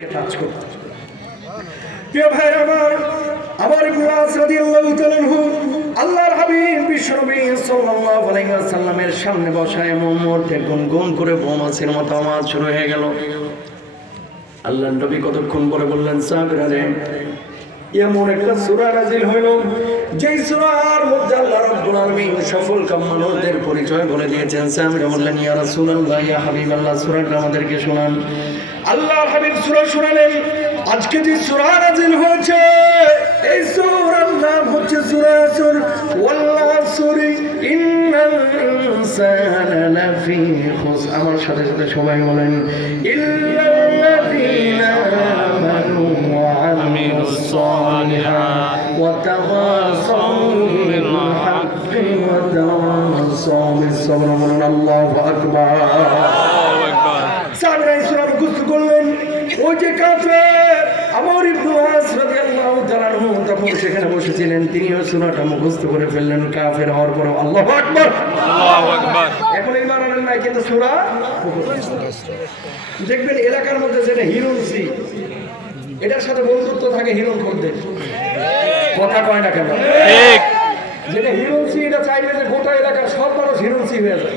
কাজ করতে। প্রিয় ভাই আমার ইবনে আস রাদিয়াল্লাহু তাআলা আনহু আল্লাহর হাবিব বিশ্বনবী সাল্লাল্লাহু আলাইহি ওয়াসাল্লামের সামনে বসায় এমন মুহূর্তে গুনগুন করে বোমাসের মতো আওয়াজ শুরু হয়ে গেল। আল্লাহর নবী কতক্ষণ পরে বললেন, সাহাবীরা রে, এমন একটা সূরা নাযিল হইল যেই সূরার মধ্যে আল্লাহ রাব্বুল আলামিন সফল কাম মানুষদের পরিচয় বলে দিয়েছেন। সাহাবীরা বললেন, ইয়া রাসূলুল্লাহ, ইয়া হাবিবাল্লাহ, সূরাটা আমাদেরকে শোনান। আল্লাহর হাবিব সূরা শোনালেন। আজকে যে সূরা নাযিল হয়েছে এই সূরার নাম হচ্ছে সূরাতুল ওয়াল-আসর ইন্নাল ইনসানা লাফি খুসর। আমার সাথে সাথে সবাই বলেন, ইল্লাল্লাযীনা আমানু ওয়া আমিলুস সালিহাত ওয়া তাওয়াসাউ বিল হাক্কি ওয়া তাওয়াসাউ বিস সাবর। আল্লাহু আকবার। সাহাবীরা এই সূরা মুখস্থ করলেন। ওই যে কাফের আমর ইবনে আস রাদিয়াল্লাহু তাআলা আনহু তখন সেখানে বসেছিলেন, তিনিও সূরাটা মুখস্থ করে ফেললেন। কাফের হওয়ার পর আল্লাহু আকবার, আল্লাহু আকবার। এখন ঈমান আনেন নাই কিন্তু সূরা দেখবেন এলাকার মধ্যে যেটা হিরোসি, এটার সাথে বন্ধুত্ব থাকে হিরোন করতে, কথা কয় না কেন? ঠিক। যেটা হিরোসি এটা চাইবে যে গোটা এলাকার সব মানুষ হিরোসি হয়ে যায়।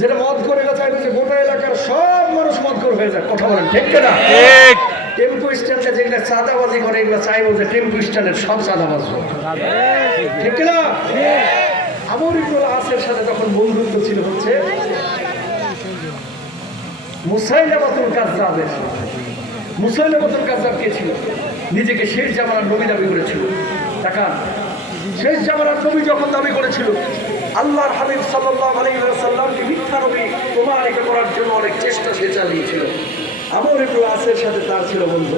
যেটা মদ করে এটা চাইবে যে গোটা এলাকার সব মানুষ মদ করে হয়ে যায়। কথা বলেন ঠিক কিনা? ঠিক। টেম্পো স্ট্যান্ডে যেগুলো চাঁদাবাজি করে এগুলো চাইবো যে টেম্পো স্ট্যান্ডের সব চাঁদাবাজ ঠিক কিনা? আমর ইবনে আসের সাথে তখন বন্ধুত্ব ছিল হচ্ছে মুসাইলামাতুল কাযযাবের। মুসাইলামাতুল কাযযাব কে ছিল? নিজেকে শেষ জামানার নবী দাবি করেছিল। তাকান, শেষ জামানার নবী যখন দাবি করেছিল, আল্লাহর হাবিব সাল্লাল্লাহু আলাইহি ওয়াসাল্লামকে মিথ্যা নবী প্রমাণিত করার জন্য অনেক চেষ্টা সে চালিয়েছিল। আমর ইবনে আসের সাথে তার ছিল বন্ধু।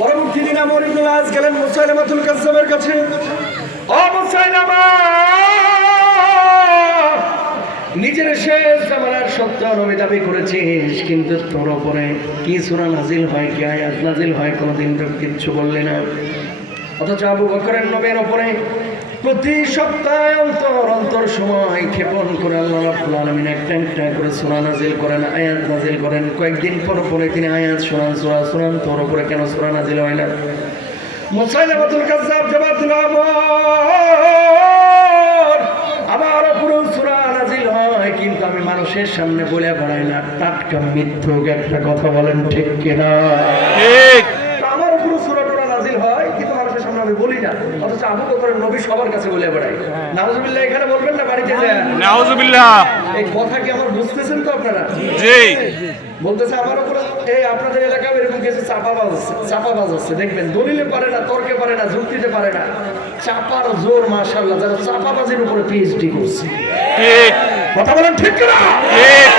পরবর্তী দিন আমর ইবনে আস গেলেন মুসাইলামাতুল কাযযাবের কাছে। ও মুসাইলামা, নিজের শেষ জামানার সত্য নবী দাবি করেছিস, কিন্তু তোর উপরে কি সূরা নাযিল হয়, কি আয়াত নাযিল হয় কোনোদিন তো কিচ্ছু বললি না। অথচ আবু বকরের নবীর উপরে প্রতি সপ্তাহে অন্তর সময় ক্ষেপণ করে আল্লাহ রাব্বুল আলামিন একটা একটা করে সূরা নাযিল করেন, আয়াত নাযিল করেন। কয়েকদিন পর পরে তিনি আয়াত শোনান, সূরা শোনান, তোর উপরে কেন সূরা নাযিল হয় না? মুসাইলামাতুল কাযযাব জবাব দিল, আমার উপরে সূরা নাযিল হয়, কিন্তু আমি মানুষের সামনে বলে বেড়াই না। টাটকা মিথ্যুক একটা কথা বলেন ঠিক কিনা? ঠিক। আমার উপরে সূরা নাযিল হয় কিন্তু মানুষের সামনে আমি বলি না। অথচ আবু বকরের নবী সবার কাছে বলে বেড়াই। নাউজুবিল্লাহ এখানে বলবেন না বাড়িতে যায়? নাউজুবিল্লাহ। এই কথা কি আমার বুঝতেছেন তো আপনারা? জি। বলতেছে আমার উপরে এই আপনাদের এলাকায় এরকম কিছু চাপাবাজ আছে, দেখবেন দলিলে পারে না, তর্কে পারে না, যুক্তিতে পারে না, চাপার জোর মাশাআল্লাহ, যারা চাপাবাজির উপরে পিএইচডি করছে। ঠিক কথা বলেন ঠিক কিনা? ঠিক।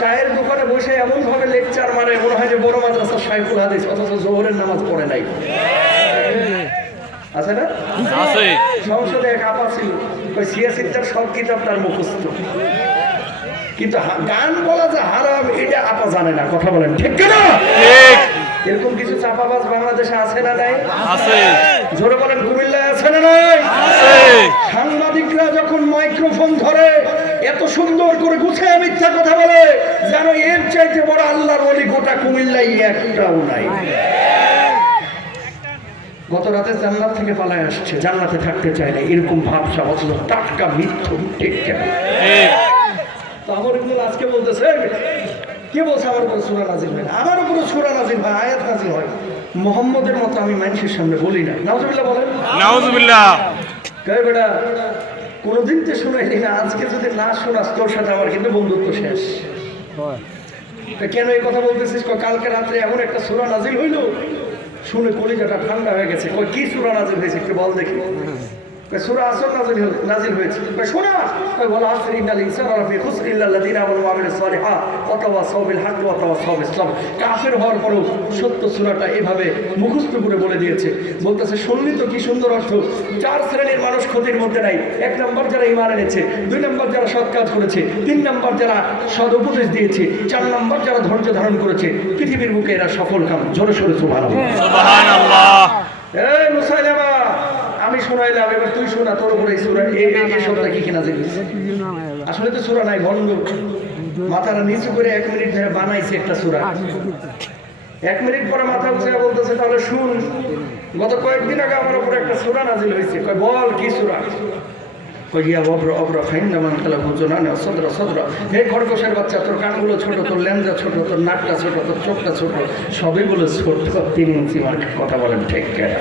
চায়ের দোকানে বসে এমন ভাবে লেকচার মানে মনে হয় যে বড় মাদ্রাসার শাইখুল হাদিস, অথচ জোহরের নামাজ পড়ে নাই। আছে না? আছে। সংসদে এক আপা ছিল, ওই সিয়াসিত্তার সব কিতাব তার মুখস্থ, কিন্তু গান বলা যে হারাম এটা আপা জানে না। কথা বলেন ঠিক কিনা? ঠিক। এরকম কিছু চাপাবাজ বাংলাদেশে আছে না নাই? আছে। জোরে বলেন কুমিল্লায় আছে না নাই? আছে। সাংবাদিকরা যখন মাইক্রোফোন ধরে এত সুন্দর করে গুছিয়ে মিথ্যা কথা বলে, যেন এর চাইতে বড় আল্লাহর ওলি গোটা কুমিল্লায় একটাও নাই। গত রাতে জান্নাত থেকে পালায় আসছে, জান্নাতে থাকতে চায় না, এরকম ভাবসা, অথচ টাটকা মিথ্যু ঠিক কেন? তো আমর ইবনে আজকে বলতেছে, কে বলছে আমার উপরে সূরা নাযিল হয়? আমার উপরে সূরা নাযিল হয়, আয়াত নাযিল হয়, মুহাম্মদের মতো আমি মানুষের সামনে বলি না। নাউজুবিল্লাহ বলেন। নাউজুবিল্লাহ। কই বেটা, কোনদিন তো শুনাইলি না, আজকে যদি না শোনাস তোর সাথে আমার কিন্তু বন্ধুত্ব শেষ। কেন এই কথা বলতেছিস? কালকে রাত্রে এমন একটা সূরা নাযিল হইল, শুনে কলিজাটা ঠান্ডা হয়ে গেছে। কই কি সূরা নাযিল হয়েছে একটু বল দেখি। সূরা আসর নাযিল হয়েছে। কই শোনা। কই বলা আসর ইন্নাল ইনসানা লাফি খুসর ইল্লাল্লাযীনা আমানু ওয়া আমিলুস সালিহাত ওয়া তাওয়াসাউ বিল হাক্কি ওয়া তাওয়াসাউ বিস সাবর। কাফের হওয়ার পরেও সত্য সূরাটা এভাবে মুখস্থ করে বলে দিয়েছে। বলতেছে শুনলি তো কি সুন্দর অর্থ। চার শ্রেণীর মানুষ ক্ষতির মধ্যে নাই। এক নাম্বার যারা ঈমান এনেছে, দুই নাম্বার যারা সৎ কাজ করেছে, তিন নাম্বার যারা সৎ উপদেশ দিয়েছে, চার নাম্বার যারা ধৈর্য ধারণ করেছে। পৃথিবীর বুকে এরা সফল কাম। জোরে সোরে সুবহানাল্লাহ। সুবহানাল্লাহ। এই মুসাইলামা, আমি শোনাইলাম, এবার তুই শোনা, তোর উপরে এই সূরা এই শব্দটা কি কিনা জিনিস? আসলে তো সূরা নাই, ভণ্ড। মাথাটা নিচু করে 1 মিনিট ধরে বানাইছে একটা সূরা। 1 মিনিট পরে মাথা উঁচে বলতেছে তাহলে শুন, গত কয়েকদিন আগে আমার উপর একটা সূরা নাজিল হয়েছে। কয় বল কি সূরা? কইয়া অব্র অব্র খাইন্দামান তালা বুঝনা না সদর সদর। হে খরগোশের বাচ্চা, তোর কানগুলো ছোট, তোর লেন্সা ছোট, তোর নাকটা ছোট, তোর চোখটা ছোট, সবই বলে ছোট। 3 ইঞ্চি মার্ক। কথা বলেন ঠিক কেন?